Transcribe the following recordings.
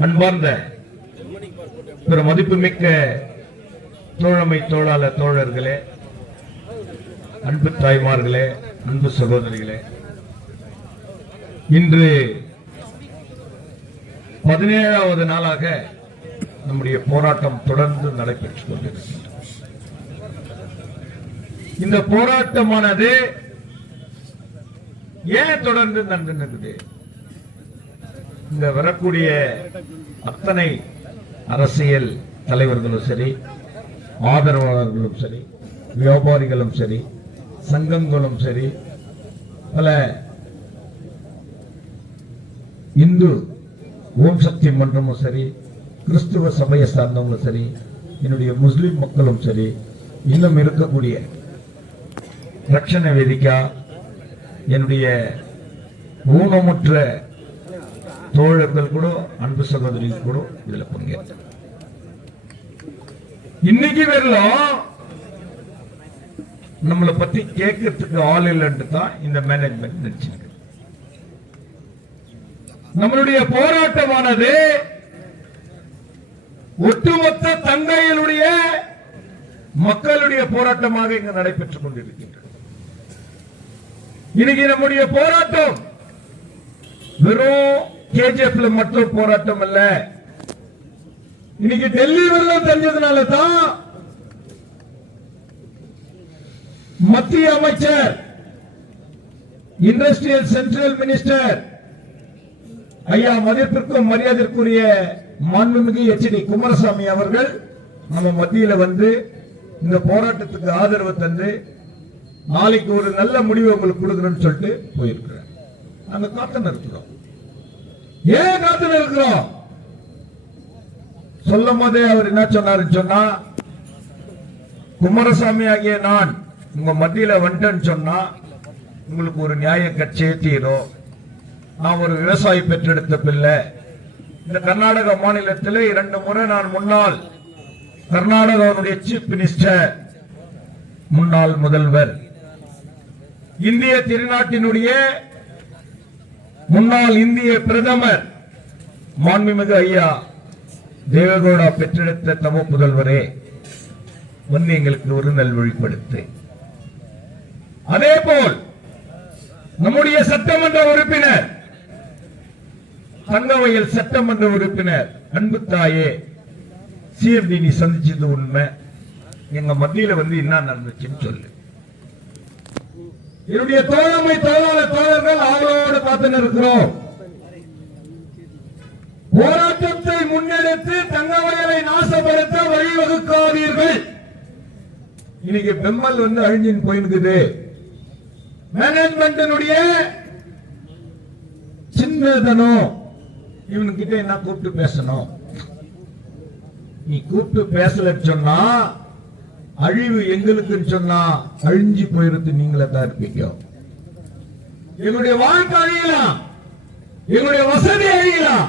அன்பார்ந்த பிற மதிப்புமிக்க தோழமை தோழாளர் தோழர்களே அன்பு தாய்மார்களே அன்பு சகோதரிகளே இன்று பதினேழாவது நாளாக நம்முடைய போராட்டம் தொடர்ந்து நடைபெற்றுக் கொண்டிருக்கிறது இந்த போராட்டமானது ஏன் தொடர்ந்து நடந்து இந்த வரக்கூடிய அத்தனை அரசியல் தலைவர்களும் சரி ஆதரவாளர்களும் சரி வியாபாரிகளும் சரி சங்கங்களும் சரி பல இந்து ஓம் சக்தி மன்றமும் சரி கிறிஸ்துவ சபையை சார்ந்தவங்களும் சரி என்னுடைய முஸ்லிம் மக்களும் சரி இன்னும் இருக்கக்கூடிய ரட்சண வேதிக்கா என்னுடைய ஊனமுற்ற தோழர்கள் கூட அன்பு சகோதரிகள் கூட இதுல பங்கேற்க இன்னைக்கு வரலாம் நம்மளை பத்தி கேட்கறதுக்கு ஆள் இல்லைன்ட்டு தான் இந்த மேனேஜ்மெண்ட் நினைச்சிருக்கு. நம்மளுடைய போராட்டமானது ஒட்டுமொத்த தங்கையினுடைய மக்களுடைய போராட்டமாக இங்கு நடைபெற்றுக் கொண்டிருக்கின்றது. இன்னைக்கு நம்முடைய போராட்டம் வெறும் கேஜிஎஃப்ல மட்டும் போராட்டம் அல்ல இன்னைக்கு டெல்லி வரலாம் தெரிஞ்சதுனால தான் மத்திய அமைச்சர் இண்டஸ்ட்ரியல் சென்ட்ரல் மினிஸ்டர் ஐயா மதிப்பிற்கும் மரியாதைக்குரிய மாண்புமிகு எச் டி குமாரசாமி அவர்கள் நம்ம மத்தியில வந்து இந்த போராட்டத்துக்கு ஆதரவு தந்து நாளைக்கு ஒரு நல்ல முடிவு உங்களுக்கு கொடுக்குறேன்னு சொல்லிட்டு போயிருக்கிறேன் நாங்க காத்து இருக்கிறோம். ஏன் காத்து இருக்கிறோம்? சொல்லும் போதே அவர் என்ன சொன்னாருன்னு சொன்னா குமாரசாமி ஆகிய நான் உங்க மத்தியில வந்துட்டேன்னு சொன்னா உங்களுக்கு ஒரு நியாய கட்சியே தீரும். நான் ஒரு விவசாயி பெற்றெடுத்த பிள்ளை. இந்த கர்நாடக மாநிலத்தில் இரண்டு முறை நான் முன்னாள் கர்நாடகாவுடைய சீஃப் மினிஸ்டர் முன்னாள் முதல்வர். இந்திய திருநாட்டினுடைய முன்னாள் இந்திய பிரதமர் மாண்புமிகு ஐயா தேவகவுடா பெற்றெடுத்த தம புதல்வரே வந்து எங்களுக்கு ஒரு நல்வழிப்படுத்து அதே போல் நம்முடைய சட்டமன்ற உறுப்பினர் தங்கவயல் சட்டமன்ற உறுப்பினர் அன்பு தாயே சிஎம்டி நீ சந்திச்சது உண்மை. எங்க மத்தியில வந்து என்ன நடந்துச்சுன்னு சொல்லு. என்னுடைய தோழமை தோழாளர் தோழர்கள் ஆவலோடு பார்த்து இருக்கிறோம் போராட்டத்தை முன்னெடுத்து தங்கவயலை நாசப்படுத்த வழிவகுக்காதீர்கள். இன்னைக்கு பெம்மல் வந்து அழிஞ்சின்னு போயிருக்குது. மேனேஜ்மெண்டினுடைய சின்னதனம். இவனுக்கிட்ட என்ன கூப்பிட்டு பேசணும்? நீ கூப்பிட்டு பேசலன்னு சொன்னா அழிவு எங்களுக்குன்னு சொன்னா அழிஞ்சு போயிருந்து நீங்களே தான் இருப்பீங்க. எங்களுடைய வாழ்க்கை அழியலாம். எங்களுடைய வசதி அழியலாம்.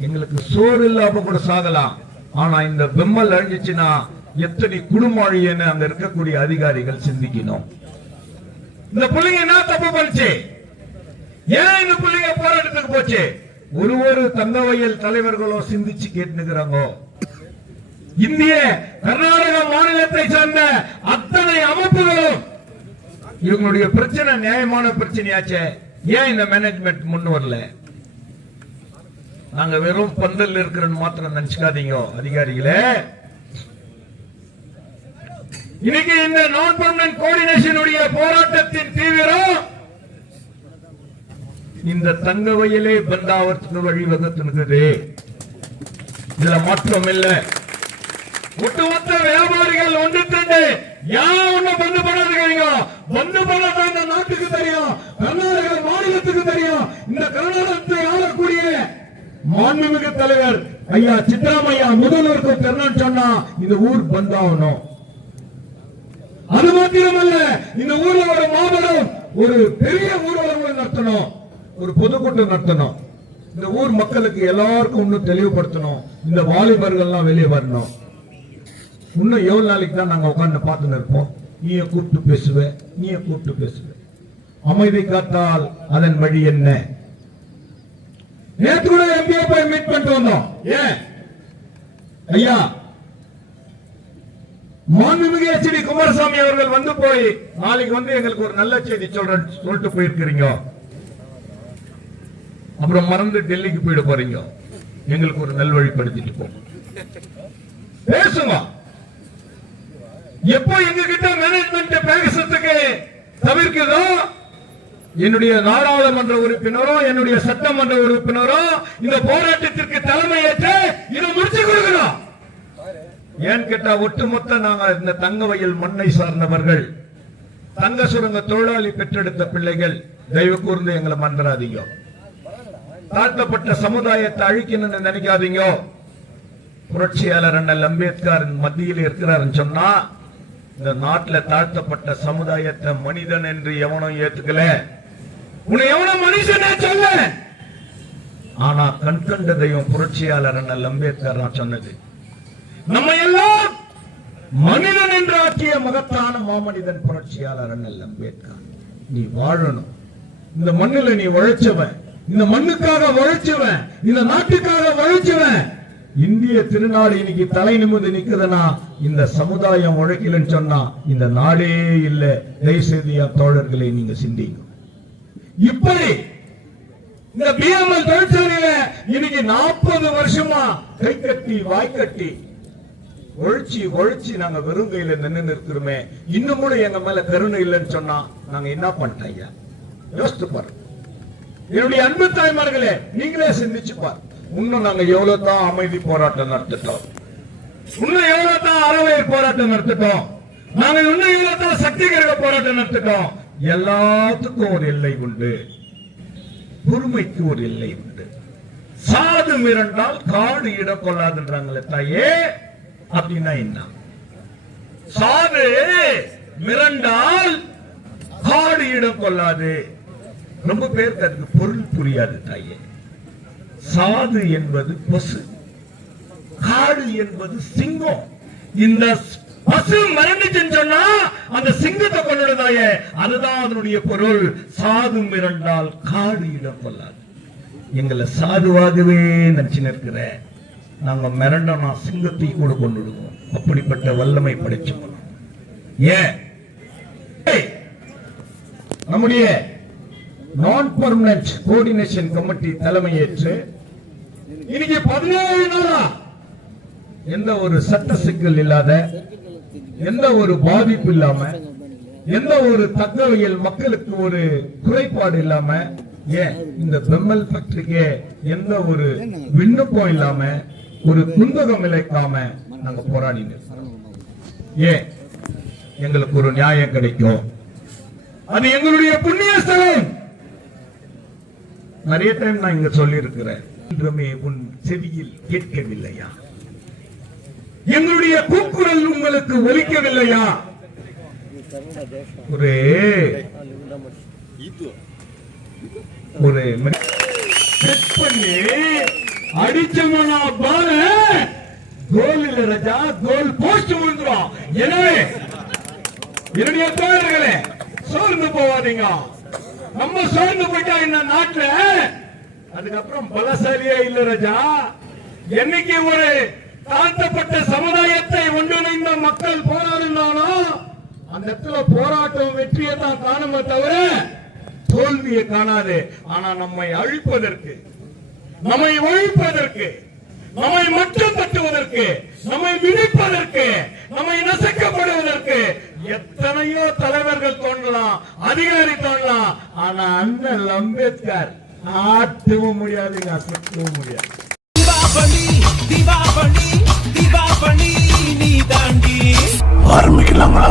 எங்களுக்கு சோறு இல்லாம கூட சாகலாம். ஆனா இந்த பெம்மல் அழிஞ்சிச்சுன்னா எத்தனை குடும்பம் அழியன்னு அங்க இருக்கக்கூடிய அதிகாரிகள் சிந்திக்கணும். இந்த பிள்ளைங்க என்ன தப்பு பண்ணுச்சு? ஏன் இந்த பிள்ளைங்க போராட்டத்துக்கு போச்சு? ஒரு ஒரு தங்கவயல் தலைவர்களும் சிந்திச்சு கேட்டுக்கிறாங்க இந்திய கர்நாடக மாநிலத்தை சேர்ந்த அத்தனை அமைப்புகளும் இவங்களுடைய பிரச்சனை நியாயமான பிரச்சனையாச்சே. ஏன் இந்த மேனேஜ்மெண்ட் முன் வரல? நாங்க வெறும் பந்தல் இருக்கிறன்னு மாத்திரம் நினைச்சுக்காதீங்க அதிகாரிகளே. இன்னைக்கு இந்த நான் பர்மனன்ட் கோஆர்டினேஷனுடைய போராட்டத்தின் தீவிரம் இந்த தங்க வயலே பந்தாவத்துக்கு வழிவகுத்து இதுல மாற்றம் இல்லை ஒட்டுமொத்த வியாபாரிகள் ஒன்று திரண்டு யார் ஒண்ணு பந்து பண்ணாதீங்க பந்து பண்ணாத இந்த நாட்டுக்கு தெரியும் கர்நாடக மாநிலத்துக்கு தெரியும். இந்த கர்நாடகத்தை ஆளக்கூடிய மாண்புமிகு தலைவர் ஐயா சித்தராமையா முதல்வருக்கு தெரியணும்னு சொன்னா இந்த ஊர் பந்தாகணும். அது மாத்திரமல்ல இந்த ஊர்ல ஒரு மாபெரும் ஒரு பெரிய ஊர்வலம் நடத்தணும் ஒரு பொதுக்கூட்டம் நடத்தணும். இந்த ஊர் மக்களுக்கு எல்லாருக்கும் இன்னும் தெளிவுபடுத்தணும். இந்த வாலிபர்கள் எல்லாம் வெளியே வரணும். இன்னும் எவ்வளவு நாளைக்கு தான் நாங்க உட்கார்ந்து பார்த்துன்னு இருப்போம்? நீய கூப்பிட்டு பேசுவ நீய கூப்பிட்டு பேசுவ. அமைதி காத்தால் அதன் வழி என்ன? நேற்று கூட எம்பிஏ போய் மீட் பண்ணிட்டு வந்தோம். ஏன்? ஐயா மாண்புமிகு எச்டி குமாரசாமி அவர்கள் வந்து போய் நாளைக்கு வந்து எங்களுக்கு ஒரு நல்ல செய்தி சொல்றேன் சொல்லிட்டு போயிருக்கிறீங்க. அப்புறம் மறந்து டெல்லிக்கு போயிட போறீங்க. எங்களுக்கு ஒரு நல்வழிப்படுத்திட்டு போங்க பேசுங்க. எப்போ எங்க கிட்ட மேனேஜ்மெண்ட் பேசுறதுக்கு தவிர்க்கிறதோ என்னுடைய நாடாளுமன்ற உறுப்பினரோ என்னுடைய சட்டமன்ற உறுப்பினரோ இந்த போராட்டத்திற்கு தலைமை ஏற்று இதை முடிச்சு கொடுக்கிறோம் ஏன் கேட்டா ஒட்டுமொத்த நாங்க இந்த தங்க வயல் மண்ணை சார்ந்தவர்கள். தங்க சுரங்க தொழிலாளி பெற்றெடுத்த பிள்ளைகள் தயவு கூர்ந்து எங்களை மன்றாதீங்க தாழ்த்தப்பட்ட சமுதாயத்தை அழிக்கணும்னு நினைக்காதீங்க. புரட்சியாளர் அண்ணல் அம்பேத்கர் மத்தியில் இருக்கிறாருன்னு சொன்னா இந்த நாட்டுல தாழ்த்தப்பட்ட சமுதாயத்தை மனிதன் என்று எவனும் ஏத்துக்கல? உன்னை எவனும் மனுஷன் சொல்ல! ஆனா கண்கண்ட தெய்வம் புரட்சியாளர் அண்ணல் அம்பேத்கர் சொன்னது. நம்ம எல்லாம் மனிதன் என்று ஆக்கிய மகத்தான மாமனிதன் புரட்சியாளர் அண்ணல் அம்பேத்கர். நீ வாழணும். இந்த மண்ணுல நீ உழைச்சவன். இந்த மண்ணுக்காக உழைச்சவன். இந்த நாட்டுக்காக உழைச்சவன். இந்திய திருநாடு இன்னைக்கு தலை நிமிந்து நிக்குதுன்னா இந்த சமுதாயம் உழைக்கலன்னு சொன்னா இந்த நாடே இல்லை. தயவு தோழர்களை நீங்க சிந்திங்க. இப்படி இந்த பிஎம்எல் தொழிற்சாலையில இன்னைக்கு நாற்பது வருஷமா கை கட்டி வாய்க்கட்டி ஒழிச்சு ஒழிச்சு நாங்க வெறும் கையில நின்னு இருக்கிறோமே இன்னும் கூட எங்க மேல கருணை இல்லைன்னு சொன்னா நாங்க என்ன பண்ணிட்டோம் ஐயா? யோசித்து பாருங்க. என்னுடைய அன்பு தாய்மார்களே நீங்களே சிந்திச்சு பாரு இன்னும் நாங்க எவ்வளவு தான் அமைதி போராட்டம் நடத்திட்டோம்? இன்னும் எவ்வளவு தான் அறவை போராட்டம் நடத்திட்டோம்? நாங்க இன்னும் எவ்வளவு தான் சக்தி கிரக போராட்டம் நடத்திட்டோம்? எல்லாத்துக்கும் ஒரு எல்லை உண்டு. பொறுமைக்கு ஒரு எல்லை உண்டு. சாது மிரண்டால் காடு இடம் கொள்ளாதுன்றாங்களே தாயே. அப்படின்னா என்ன? சாது மிரண்டால் காடு இடம் கொள்ளாது. ரொம்ப பேருக்கு அதுக்கு பொருள் புரியாது தாயே. சாது என்பது பசு காடு என்பது சிங்கம். இந்த பசு மறந்துச்சுன்னு சொன்னா அந்த சிங்கத்தை கொண்டுடுதாயே அதுதான் அதனுடைய பொருள். சாது மிரண்டால் காடு இடம் கொள்ளாது. எங்களை சாதுவாகவே நினைச்சு நிற்கிற நாங்க மிரண்டோம்னா சிங்கத்தை கூட கொண்டுடுவோம் அப்படிப்பட்ட வல்லமை படைச்சோம் ஏன்? நம்முடைய நான் பர்மனன்ட் கோஆர்டினேஷன் கமிட்டி தலைமையேற்று இன்னைக்கு பதினேழு நாளா எந்த ஒரு சட்ட சிக்கல் இல்லாத எந்த ஒரு பாதிப்பு இல்லாம எந்த ஒரு தகவல் மக்களுக்கு ஒரு குறைபாடு இல்லாம ஏன் இந்த பெம்மல் ஃபேக்டரிக்கு எந்த ஒரு விண்ணப்பம் இல்லாம ஒரு குந்தகம் இழைக்காம நாங்க போராடினோம். ஏன்? எங்களுக்கு ஒரு நியாயம் கிடைக்கும். அது எங்களுடைய புண்ணிய ஸ்தலம். நிறைய டைம் நான் இங்க சொல்லியிருக்கிறேன். என்றுமே உன் செவியில் கேட்கவில்லையா? எங்களுடைய கூக்குரல் உங்களுக்கு ஒலிக்கவில்லையா? ஒரு ஒரு மணி- பண்ணி. அடிச்சவனா பாரு. கோல் இல்ல ராஜா கோல் போஸ்ட் விழுந்துரும். எனவே என்னுடைய தோழர்களே சோர்ந்து போவாதீங்க நம்ம சோர்ந்து போயிட்டா என்ன நாட்டுல? அதுக்கப்புறம் பலசாலியா இல்ல ராஜா. என்னைக்கு ஒரு தாழ்த்தப்பட்ட சமுதாயத்தை ஒன்றிணைந்த மக்கள் போராடினாலும் அந்த இடத்துல போராட்டம் வெற்றியை தான் காணுமே தவிர தோல்வியை காணாது. ஆனா நம்மை அழிப்பதற்கு நம்மை ஒழிப்பதற்கு நம்மை மட்டும் தட்டுவதற்கு நம்மை மிதிப்பதற்கு நம்மை நசுக்கப்படுவதற்கு எத்தனையோ தலைவர்கள் தோன்றலாம் அதிகாரி தோன்றலாம். ஆனா அண்ணல் அம்பேத்கர் ஆட்டவும் முடியாதுங்க அசைக்கவும் முடியாது. தீபாவளி தீபாவளி தீபாவளி நீ தாண்டி ஆரம்பிக்கலாங்களா